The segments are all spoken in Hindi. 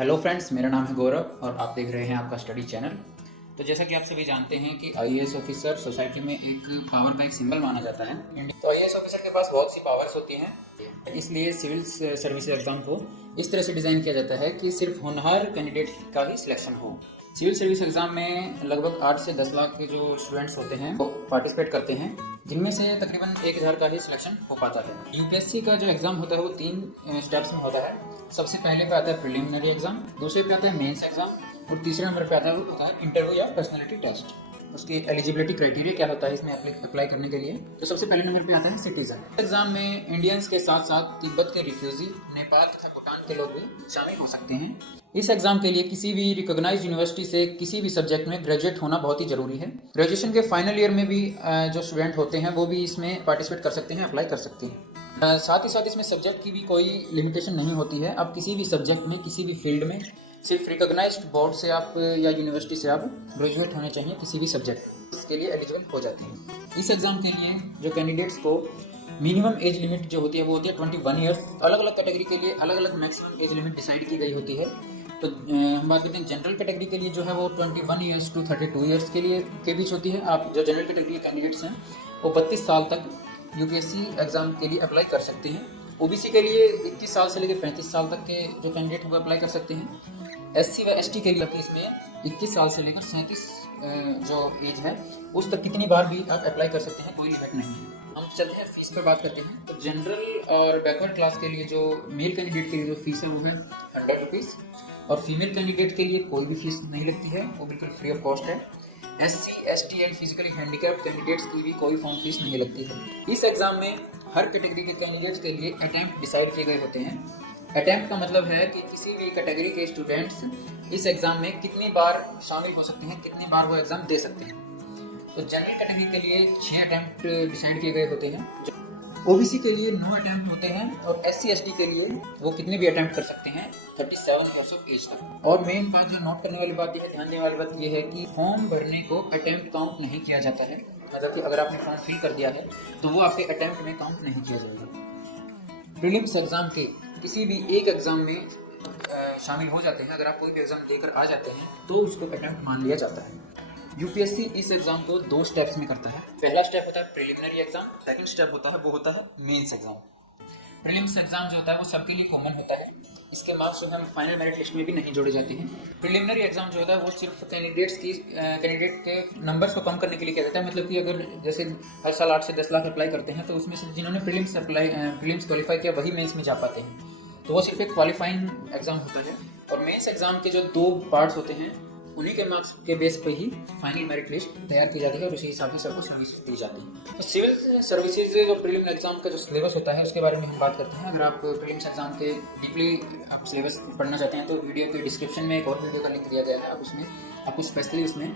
हेलो फ्रेंड्स, मेरा नाम है गौरव और आप देख रहे हैं आपका स्टडी चैनल। तो जैसा कि आप सभी जानते हैं कि आईएएस ऑफिसर सोसाइटी में एक पावर का एक सिंबल माना जाता है। तो आईएएस ऑफिसर के पास बहुत सी पावर्स होती हैं, इसलिए सिविल सर्विस एग्जाम को इस तरह से डिज़ाइन किया जाता है कि सिर्फ होनहार कैंडिडेट का ही सिलेक्शन हो। सिविल सर्विस एग्जाम में लगभग 8 से 10 लाख के जो स्टूडेंट्स होते हैं वो पार्टिसिपेट करते हैं, जिनमें से तकरीबन 1000 का ही सिलेक्शन हो पाता है। यूपीएससी का जो एग्जाम होता है वो 3 स्टेप्स में होता है। सबसे पहले पे आता है प्रिलिमिनरी एग्जाम, दूसरे पे आता है मेंस एग्जाम और तीसरे नंबर पे आता है इंटरव्यू या पर्सनैलिटी टेस्ट। उसकी एलिजिबिलिटी क्राइटेरिया क्या होता है इसमें अप्लाई करने के लिए, तो सबसे पहले नंबर पे आता है सिटीजन। एग्जाम में इंडियंस के साथ साथ तिब्बत के रिफ्यूजी, नेपाल तथा भूटान के लोग भी शामिल हो सकते हैं। इस एग्जाम के लिए किसी भी रिकॉग्नाइज्ड यूनिवर्सिटी से किसी भी सब्जेक्ट में ग्रेजुएट होना बहुत ही जरूरी है। ग्रेजुएशन के फाइनल ईयर में भी जो स्टूडेंट होते हैं वो भी इसमें पार्टिसिपेट कर सकते हैं, अप्लाई कर सकते हैं। साथ ही साथ इसमें सब्जेक्ट की भी कोई लिमिटेशन नहीं होती है। आप किसी भी सब्जेक्ट में, किसी भी फील्ड में सिर्फ रिकॉग्नाइज्ड बोर्ड से आप या यूनिवर्सिटी से आप ग्रेजुएट होने चाहिए किसी भी सब्जेक्ट में, इसके लिए एलिजिबल हो जाते हैं। इस एग्जाम के लिए जो कैंडिडेट्स को मिनिमम एज लिमिट जो होती है वो होती है 21 ईयर्स। अलग अलग कैटेगरी के लिए अलग अलग मैक्सिमम एज लिमिट डिसाइड की गई होती है। तो हम बात करते हैं जनरल कैटेगरी के लिए जो है वो 21 ईयर्स टू 32 ईयर्स के बीच होती है। आप जो जनरल कैटेगरी के कैंडिडेट्स हैं वो 32 साल तक यूपीएससी एग्जाम के लिए अप्लाई कर सकते हैं। ओबीसी के लिए 21 साल से लेकर 35 साल तक के जो कैंडिडेट वो अप्लाई कर सकते हैं। एससी व एसटी के लिए इसमें 21 साल से लेकर 37 जो एज है उस तक कितनी बार भी आप अप्लाई कर सकते हैं, कोई लिमिट नहीं है। हम चलते हैं फीस पर बात करते हैं। तो जनरल और बैकवर्ड क्लास के लिए जो मेल कैंडिडेट के लिए जो फीस है वो है 100 रुपीज़ और फीमेल कैंडिडेट के लिए कोई भी फीस नहीं लगती है, वो बिल्कुल फ्री ऑफ कॉस्ट है। SC, ST and physically handicapped candidates की भी कोई फॉर्म फीस नहीं लगती है। इस एग्जाम में हर कैटेगरी के कैंडिडेट्स के लिए अटेम्प्ट डिसाइड किए गए होते हैं। अटेम्प्ट का मतलब है कि किसी भी कैटेगरी के स्टूडेंट्स इस एग्जाम में कितनी बार शामिल हो सकते हैं, कितनी बार वो एग्जाम दे सकते हैं। तो जनरल कैटेगरी के लिए 6 अटेम्प्ट डिसाइड किए गए होते हैं। ओबीसी के लिए 9 अटेम्प्ट होते हैं और एससी एसटी के लिए वो कितने भी अटेम्प्ट कर सकते हैं 37 ईयर्स ऑफ एज तक। और मेन बात जो नोट करने वाली बात है, ध्यान देने वाली बात ये है कि फॉर्म भरने को अटेम्प्ट काउंट नहीं किया जाता है। मतलब कि अगर आपने फॉर्म फिल कर दिया है तो वो आपके अटेम्प्ट में काउंट नहीं किया जाएगा। प्रीलिम्स एग्जाम के किसी भी एक एग्जाम में शामिल हो जाते हैं, अगर आप कोई भी एग्जाम देकर आ जाते हैं तो उसको अटेम्प्ट मान लिया जाता है। यूपीएससी इस एग्जाम को 2 स्टेप्स में करता है। पहला स्टेप होता है प्रिलिमिनरी एग्जाम, सेकंड स्टेप होता है वो होता है मेंस एग्जाम। प्रीलिम्स एग्जाम जो होता है वो सबके लिए कॉमन होता है। इसके मार्क्स जो है फाइनल मेरिट लिस्ट में भी नहीं जोड़े जाते हैं। प्रिलिमिनरी एग्जाम जो होता है वो सिर्फ कैंडिडेट के नंबर्स को कम करने के लिए किया जाता है। मतलब कि अगर जैसे हर साल 8 से 10 लाख अप्लाई करते हैं तो उसमें से जिन्होंने प्रीलिम्स क्वालिफाई किया वही मेंस में जा पाते हैं। तो वो सिर्फ एक क्वालिफाइंग एग्जाम होता है। और मेंस एग्जाम के जो 2 पार्ट्स होते हैं उन्हीं के मार्क्स के बेस पर ही फाइनल मेरिट लिस्ट तैयार की जाती है और उसी हिसाब से सबको सर्विस दी जाती है। तो सिविल सर्विसेज और प्रीलिम्स एग्जाम का जो सिलेबस होता है उसके बारे में हम बात करते हैं। अगर आप प्रीलिम्स एग्जाम के डीपली आप सिलेबस पढ़ना चाहते हैं तो वीडियो के डिस्क्रिप्शन में एक और वीडियो का लिंक दिया गया है। आप उसमें आपको स्पेशली उसमें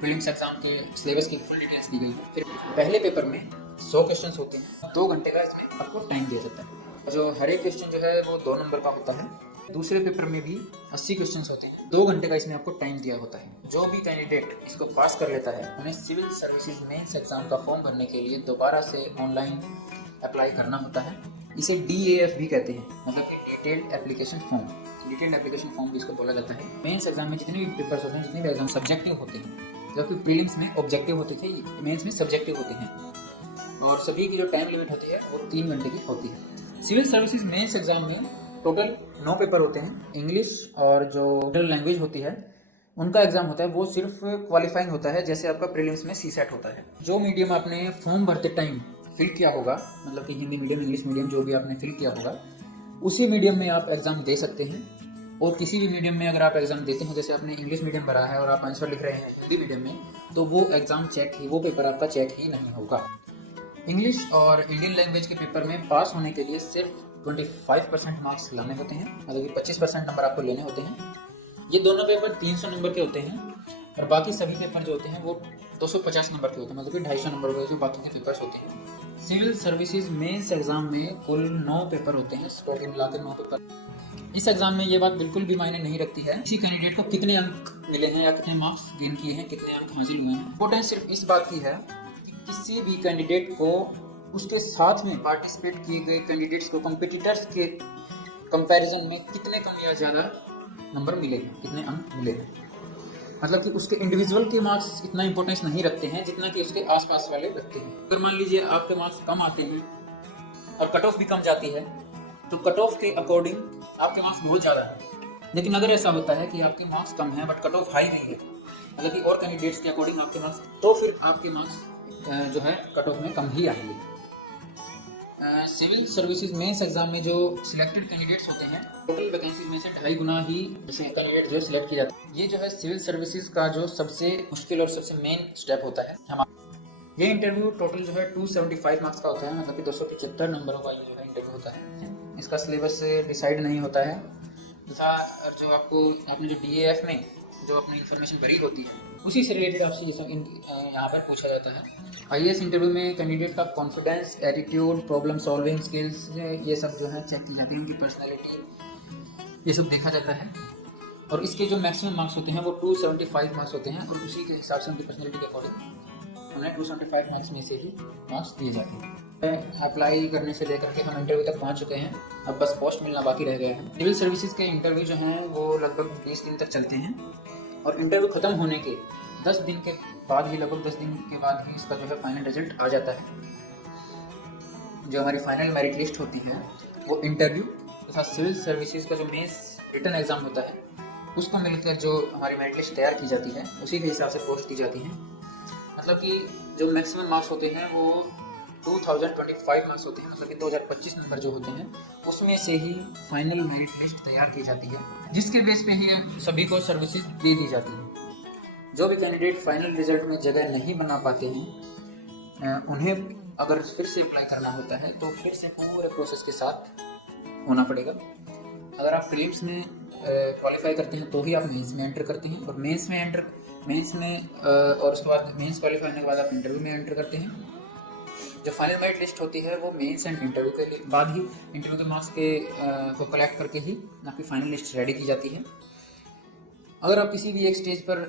प्रीलिम्स एग्जाम के सिलेबस की फुल डिटेल्स दी गई है। फिर पहले पेपर में 100 क्वेश्चन होते हैं, 2 घंटे का इसमें आपको टाइम दिया जाता है। जो हर एक क्वेश्चन जो है वो 2 नंबर का होता है। दूसरे पेपर में भी 80 क्वेश्चंस होते हैं, 2 घंटे का इसमें आपको टाइम दिया होता है। जो भी कैंडिडेट इसको पास कर लेता है उन्हें सिविल सर्विसेज मेंस एग्जाम का फॉर्म भरने के लिए दोबारा से ऑनलाइन अप्लाई करना होता है। इसे DAF भी कहते हैं, मतलब कि detailed application form. Detailed application form भी इसको बोला जाता है। मेंस एग्जाम में जितने भी पेपर्स होते हैं, जितने भी एग्जाम सब्जेक्टिव होते हैं, जबकि प्रीलिम्स में ऑब्जेक्टिव होते थे, मेंस में सब्जेक्टिव होते हैं। और सभी की जो टाइम लिमिट होती है वो 3 घंटे की होती है। सिविल सर्विसेज मेंस एग्जाम में टोटल 9 पेपर होते हैं। इंग्लिश और जो जनरल लैंग्वेज होती है उनका एग्जाम होता है वो सिर्फ क्वालिफाइंग होता है, जैसे आपका प्रीलिम्स में CSAT होता है। जो मीडियम आपने फॉर्म भरते टाइम फिल किया होगा, मतलब कि हिंदी मीडियम, इंग्लिश मीडियम जो भी आपने फिल किया होगा उसी मीडियम में आप एग्जाम दे सकते हैं। और किसी भी मीडियम में अगर आप एग्जाम देते हैं, जैसे आपने इंग्लिश मीडियम भरा है और आप आंसर लिख रहे हैं हिंदी मीडियम में, तो वो एग्जाम वो पेपर आपका चेक ही नहीं होगा। इंग्लिश और इंडियन लैंग्वेज के पेपर में पास होने के लिए सिर्फ 25% मार्क्स लाने होते हैं, मतलब कि 25% नंबर आपको लेने होते हैं। ये दोनों पेपर 300 नंबर के होते हैं और बाकी सभी पेपर जो होते हैं वो 250 नंबर के होते हैं, मतलब कि 250 नंबर के जो बाकी के पेपर्स होते हैं। सिविल सर्विसेज मेंस एग्जाम में कुल 9 पेपर होते हैं, टोटल मिलाकर 9 पेपर। इस एग्जाम में ये बात बिल्कुल भी मायने नहीं रखती है किसी कैंडिडेट को कितने अंक मिले हैं या कितने मार्क्स गेन किए हैं, कितने अंक हासिल हुए हैं। इम्पोर्टेंस सिर्फ इस बात की है कि किसी भी कैंडिडेट को उसके साथ में पार्टिसिपेट किए गए कैंडिडेट्स को कॉम्पिटिटर्स के कंपैरिजन में कितने कम या ज़्यादा नंबर मिलेगा, कितने अंक मिलेगा। मतलब कि उसके इंडिविजुअल के मार्क्स इतना इंपॉर्टेंस नहीं रखते हैं जितना कि उसके आसपास वाले रखते हैं। अगर मान लीजिए आपके मार्क्स कम आते हैं और कट ऑफ भी कम जाती है, तो कट ऑफ के अकॉर्डिंग आपके मार्क्स बहुत ज़्यादा है। लेकिन अगर ऐसा होता है कि आपके मार्क्स कम है बट कट ऑफ हाई नहीं है, मतलब कि और कैंडिडेट्स के अकॉर्डिंग आपके मार्क्स, तो फिर आपके मार्क्स जो है कट ऑफ में कम ही आएंगे। सिविल सर्विसेज मेंस एग्जाम में जो सिलेक्टेड कैंडिडेट्स होते हैं, टोटल वैकेंसीज में से 2.5 गुना ही कैंडिडेट जो सिलेक्ट किए जाते हैं। ये जो है सिविल सर्विसेज का जो सबसे मुश्किल और सबसे मेन स्टेप होता है। ये इंटरव्यू टोटल जो है 275 मार्क्स का होता है, मतलब कि 275 नंबरों का ये जो है इंटरव्यू होता है। इसका सिलेबस डिसाइड नहीं होता है तथा जो आपने जो DAF में जो अपनी इन्फॉर्मेशन भरी होती है उसी से रिलेटेड आपसे जैसा यहाँ पर पूछा जाता है। IAS इंटरव्यू में कैंडिडेट का confidence, attitude, problem solving skills, ये सब जो है चेक की जाती है, उनकी पर्सनैलिटी, ये सब देखा जाता है। और इसके जो मैक्सिमम मार्क्स होते हैं वो 275 मार्क्स होते हैं, और उसी के हिसाब से उनकी पर्सनैलिटी के अकॉर्डिंग उन्हें 275 मार्क्स में से ही मार्क्स दिए जाते हैं। अप्लाई करने से लेकर के हम इंटरव्यू तक पहुंच चुके हैं, अब बस पोस्ट मिलना बाकी रह गया है। सिविल सर्विसेज के इंटरव्यू जो हैं वो लगभग 20 दिन तक चलते हैं, और इंटरव्यू खत्म होने के 10 दिन के बाद ही, लगभग 10 दिन के बाद ही इसका जो है फाइनल रिजल्ट आ जाता है। जो हमारी फाइनल मेरिट लिस्ट होती है वो इंटरव्यू तथा सिविल सर्विसेज का जो मेंस रिटन एग्जाम होता है उसको मिलकर जो हमारी मेरिट लिस्ट तैयार की जाती है उसी के हिसाब से पोस्ट की जाती है। मतलब कि जो मैक्सिमम मार्क्स होते हैं वो 2025 मार्क्स होते हैं, मतलब कि 2025 नंबर जो होते हैं उसमें से ही फाइनल मेरिट लिस्ट तैयार की जाती है, जिसके बेस पे ही सभी को सर्विसेज दे दी जाती है। जो भी कैंडिडेट फाइनल रिजल्ट में जगह नहीं बना पाते हैं उन्हें अगर फिर से अप्लाई करना होता है तो फिर से पूरे प्रोसेस के साथ होना पड़ेगा। अगर आप प्रीलिम्स में क्वालिफाई करते हैं तो ही आप मेंस में एंटर करते हैं, और मेंस में और उसके बाद मेंस क्वालिफाई होने के बाद आप इंटरव्यू में एंटर करते हैं। जो फाइनल मेरिट लिस्ट होती है वो मेंस एंड इंटरव्यू के बाद ही, इंटरव्यू के मार्क्स को कलेक्ट करके ही आपकी फाइनल लिस्ट रेडी की जाती है। अगर आप किसी भी एक स्टेज पर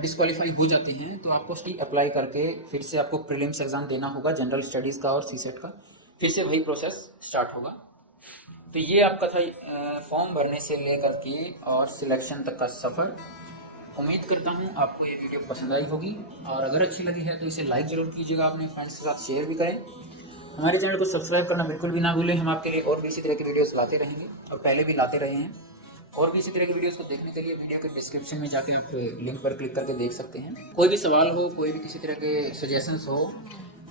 डिस्क्वालीफाई हो जाते हैं तो आपको अप्लाई करके फिर से आपको प्रीलिम्स एग्जाम देना होगा, जनरल स्टडीज़ का और CSET का, फिर से वही प्रोसेस स्टार्ट होगा। तो ये आपका था फॉर्म भरने से लेकर के और सिलेक्शन तक का सफ़र। उम्मीद करता हूँ आपको ये वीडियो पसंद आई होगी, और अगर अच्छी लगी है तो इसे लाइक ज़रूर कीजिएगा, अपने फ्रेंड्स के साथ शेयर भी करें। हमारे चैनल को सब्सक्राइब करना बिल्कुल भी ना भूलें। हम आपके लिए और भी इसी तरह की वीडियोस लाते रहेंगे, और पहले भी लाते रहे हैं। और भी इसी तरह की वीडियोस को देखने के लिए वीडियो के डिस्क्रिप्शन में जाके आप लिंक पर क्लिक करके देख सकते हैं। कोई भी सवाल हो, कोई भी किसी तरह के सजेशंस हो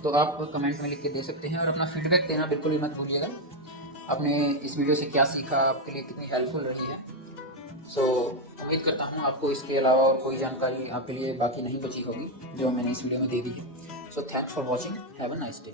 तो आप कमेंट में लिख के दे सकते हैं, और अपना फीडबैक देना बिल्कुल भी मत भूलिएगा। आपने इस वीडियो से क्या सीखा, आपके लिए कितनी हेल्पफुल रही है। सो उम्मीद करता हूँ आपको इसके अलावा और कोई जानकारी आपके लिए बाकी नहीं बची होगी जो मैंने इस वीडियो में दे दी है। So thanks for watching, have a nice day.